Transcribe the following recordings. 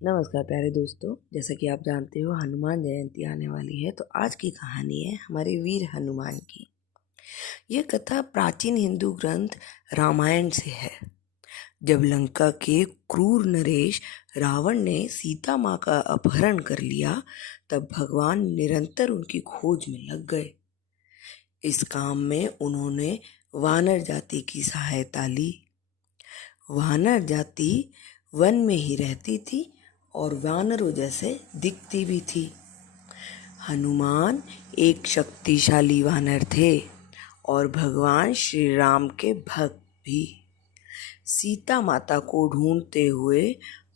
नमस्कार प्यारे दोस्तों। जैसा कि आप जानते हो हनुमान जयंती आने वाली है, तो आज की कहानी है हमारे वीर हनुमान की। यह कथा प्राचीन हिंदू ग्रंथ रामायण से है। जब लंका के क्रूर नरेश रावण ने सीता माँ का अपहरण कर लिया, तब भगवान निरंतर उनकी खोज में लग गए। इस काम में उन्होंने वानर जाति की सहायता ली। वानर जाति वन में ही रहती थी और वानरों जैसे दिखती भी थी। हनुमान एक शक्तिशाली वानर थे और भगवान श्री राम के भक्त भी। सीता माता को ढूंढते हुए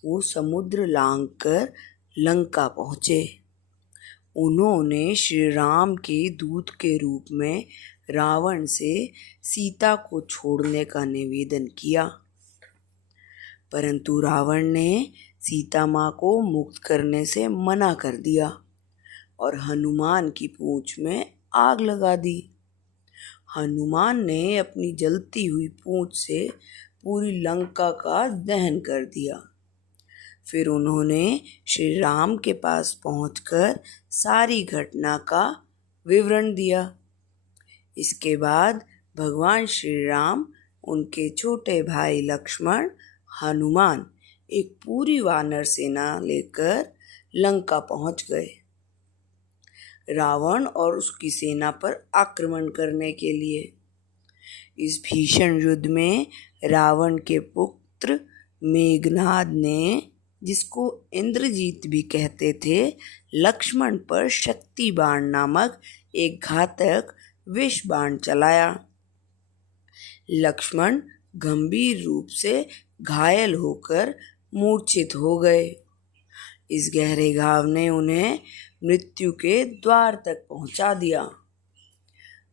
वो समुद्र लांघकर लंका पहुँचे। उन्होंने श्री राम के दूत के रूप में रावण से सीता को छोड़ने का निवेदन किया, परंतु रावण ने सीता माँ को मुक्त करने से मना कर दिया और हनुमान की पूंछ में आग लगा दी। हनुमान ने अपनी जलती हुई पूंछ से पूरी लंका का दहन कर दिया। फिर उन्होंने श्री राम के पास पहुंचकर सारी घटना का विवरण दिया। इसके बाद भगवान श्री राम, उनके छोटे भाई लक्ष्मण, हनुमान एक पूरी वानर सेना लेकर लंका पहुंच गए, रावण और उसकी सेना पर आक्रमण करने के लिए। इस भीषण युद्ध में रावण के पुत्र मेघनाद ने, जिसको इंद्रजीत भी कहते थे, लक्ष्मण पर शक्ति बाण नामक एक घातक विष बाण चलाया। लक्ष्मण गंभीर रूप से घायल होकर मूर्छित हो गए। इस गहरे घाव ने उन्हें मृत्यु के द्वार तक पहुंचा दिया।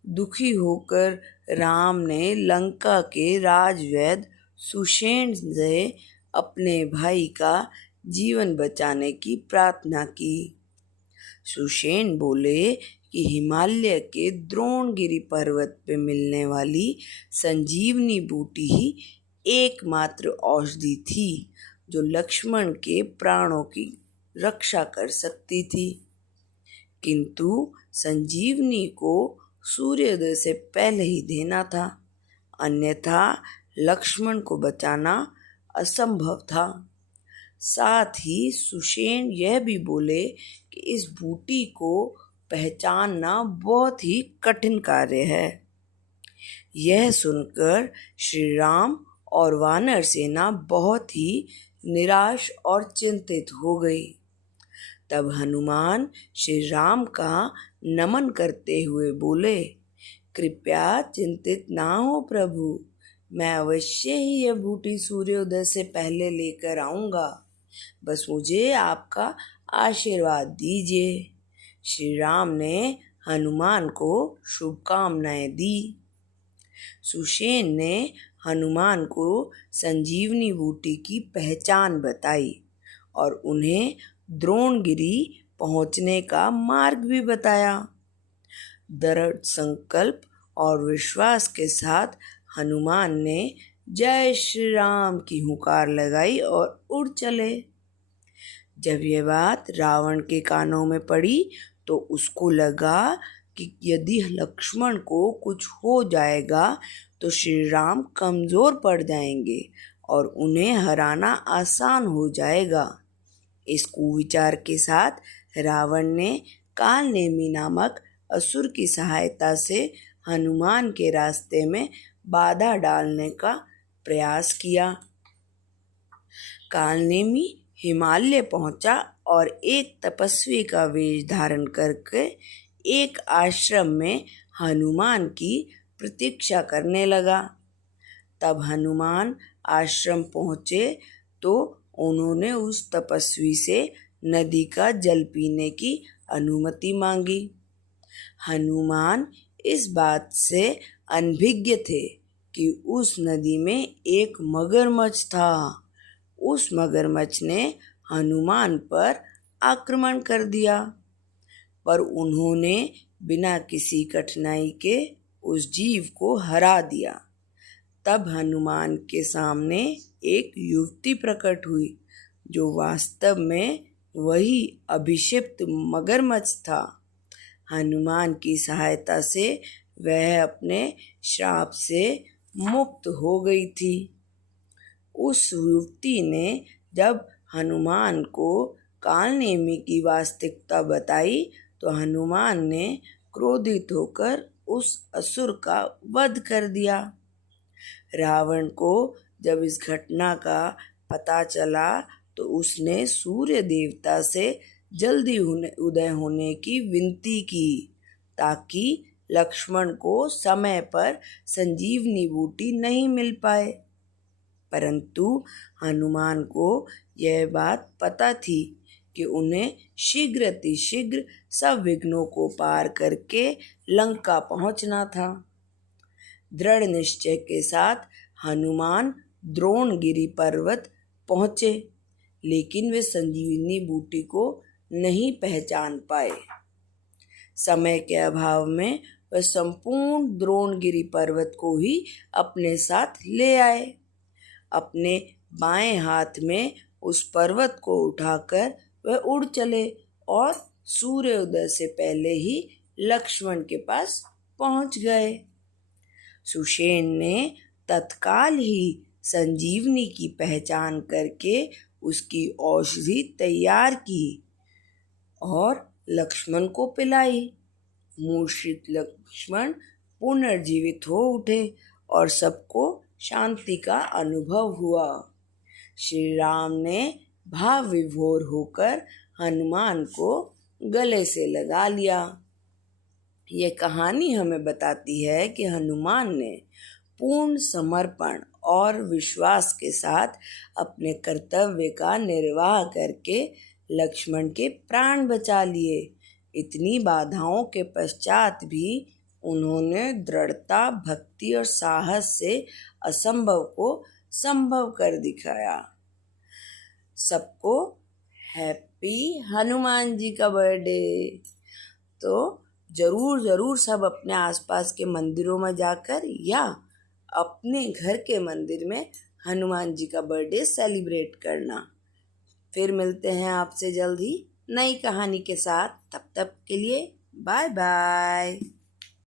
दुखी होकर राम ने लंका के राजवैद्य सुषेण से अपने भाई का जीवन बचाने की प्रार्थना की। सुषेण बोले कि हिमालय के द्रोणगिरि पर्वत पे मिलने वाली संजीवनी बूटी ही एकमात्र औषधि थी जो लक्ष्मण के प्राणों की रक्षा कर सकती थी। किंतु संजीवनी को सूर्योदय से पहले ही देना था, अन्यथा लक्ष्मण को बचाना असंभव था। साथ ही सुषेण यह भी बोले कि इस बूटी को पहचानना बहुत ही कठिन कार्य है। यह सुनकर श्री राम और वानर सेना बहुत ही निराश और चिंतित हो गई। तब हनुमान श्री राम का नमन करते हुए बोले, कृपया चिंतित ना हो प्रभु, मैं अवश्य ही यह बूटी सूर्योदय से पहले लेकर आऊँगा। बस मुझे आपका आशीर्वाद दीजिए। श्री राम ने हनुमान को शुभकामनाएं दी। सुषेण ने हनुमान को संजीवनी बूटी की पहचान बताई और उन्हें द्रोणगिरि पहुंचने का मार्ग भी बताया। दृढ़ संकल्प और विश्वास के साथ हनुमान ने जय श्री राम की हुकार लगाई और उड़ चले। जब यह बात रावण के कानों में पड़ी तो उसको लगा कि यदि लक्ष्मण को कुछ हो जाएगा तो श्री राम कमज़ोर पड़ जाएंगे और उन्हें हराना आसान हो जाएगा। इस कुविचार के साथ रावण ने कालनेमी नामक असुर की सहायता से हनुमान के रास्ते में बाधा डालने का प्रयास किया। कालनेमी हिमालय पहुंचा और एक तपस्वी का वेश धारण करके एक आश्रम में हनुमान की प्रतीक्षा करने लगा। तब हनुमान आश्रम पहुँचे तो उन्होंने उस तपस्वी से नदी का जल पीने की अनुमति मांगी। हनुमान इस बात से अनभिज्ञ थे कि उस नदी में एक मगरमच्छ था। उस मगरमच्छ ने हनुमान पर आक्रमण कर दिया, पर उन्होंने बिना किसी कठिनाई के उस जीव को हरा दिया। तब हनुमान के सामने एक युवती प्रकट हुई जो वास्तव में वही अभिशिप्त मगरमच्छ था। हनुमान की सहायता से वह अपने श्राप से मुक्त हो गई थी। उस युवती ने जब हनुमान को कालनेमी की वास्तविकता बताई तो हनुमान ने क्रोधित होकर उस असुर का वध कर दिया। रावण को जब इस घटना का पता चला तो उसने सूर्य देवता से जल्दी उदय होने की विनती की ताकि लक्ष्मण को समय पर संजीवनी बूटी नहीं मिल पाए। परंतु हनुमान को यह बात पता थी कि उन्हें शीघ्र सब विघ्नों को पार करके लंका पहुंचना था। दृढ़ निश्चय के साथ हनुमान द्रोणगिरि पर्वत पहुंचे, लेकिन वे संजीवनी बूटी को नहीं पहचान पाए। समय के अभाव में वह संपूर्ण द्रोणगिरि पर्वत को ही अपने साथ ले आए। अपने बाएं हाथ में उस पर्वत को उठाकर वह उड़ चले और सूर्योदय से पहले ही लक्ष्मण के पास पहुंच गए। सुषेण ने तत्काल ही संजीवनी की पहचान करके उसकी औषधि तैयार की और लक्ष्मण को पिलाई। मूर्छित लक्ष्मण पुनर्जीवित हो उठे और सबको शांति का अनुभव हुआ। श्री राम ने भाव विभोर होकर हनुमान को गले से लगा लिया। यह कहानी हमें बताती है कि हनुमान ने पूर्ण समर्पण और विश्वास के साथ अपने कर्तव्य का निर्वाह करके लक्ष्मण के प्राण बचा लिए। इतनी बाधाओं के पश्चात भी उन्होंने दृढ़ता, भक्ति और साहस से असंभव को संभव कर दिखाया। सबको हैप्पी हनुमान जी का बर्थडे। तो ज़रूर सब अपने आसपास के मंदिरों में जाकर या अपने घर के मंदिर में हनुमान जी का बर्थडे सेलिब्रेट करना। फिर मिलते हैं आपसे जल्द ही नई कहानी के साथ। तब तक के लिए बाय बाय।